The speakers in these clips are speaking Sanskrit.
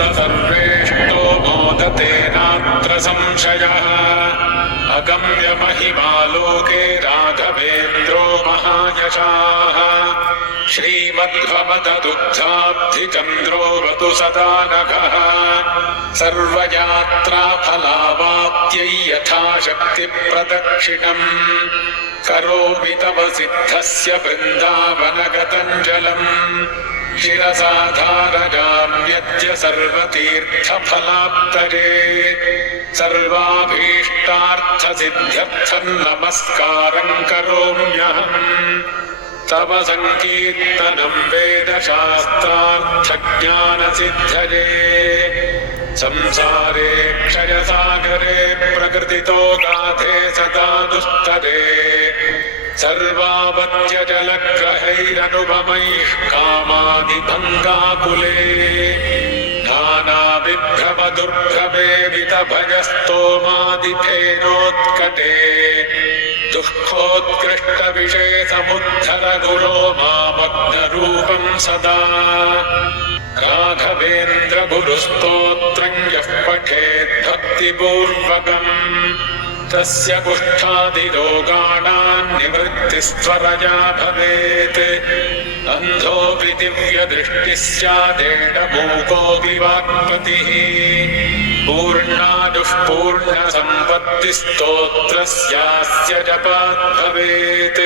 सर्वेष्टो मोदते नात्र संशयः अगम्य महिमा लोके राघवेन्द्रो महायशाः श्रीमध्वमददुग्धाब्धिचन्द्रो सदा नघः सर्वयात्राफलावाप्त्यै यथाशक्तिप्रदक्षिणम् करोमि तव सिद्धस्य वृन्दावनगतञ्जलम् शिरसाधारयाम्यद्य सर्वतीर्थफलाप्तये सर्वाभीष्टार्थसिद्ध्यर्थम् नमस्कारम् करोम्यहम् तव सङ्कीर्तनम् वेदशास्त्रार्थज्ञानसिद्धये संसारे क्षयसागरे प्रकृतितो गाधे सदा दुस्तरे सर्वावत्यजलग्रहैरनुपमैः कामादिभङ्गाकुले नानाविभ्रमदुर्भ्रमेवितभयस्तोमादिफेनोत्कटे दुःखोत्कृष्टविषयसमुद्धर गुरो मामग्नरूपम् सदा राघवेन्द्र गुरुस्तोत्रम् यः पठेद्भक्तिपूर्वकम् तस्य कुष्ठादिरोगाणाम् निवृत्तिस्त्वरया भवेत् अन्धोऽपि दिव्यदृष्टिः स्यादेडमूकोऽपि वाक्पतिः पूर्णादुःपूर्णसम्पत्तिस्तोत्रस्यास्य जपात् भवेत्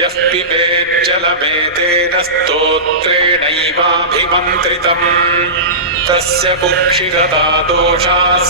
यः पिबेज्जलमेतेन स्तोत्रेणैवाभिमन्त्रितम् तस्य कुक्षिगता दोषाः